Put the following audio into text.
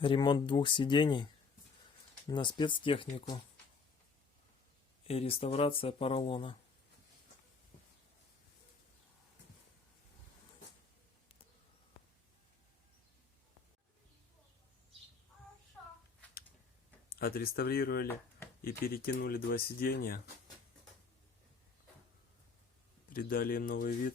Ремонт двух сидений на спецтехнику и реставрация поролона. Отреставрировали и перетянули два сиденья, придали им новый вид.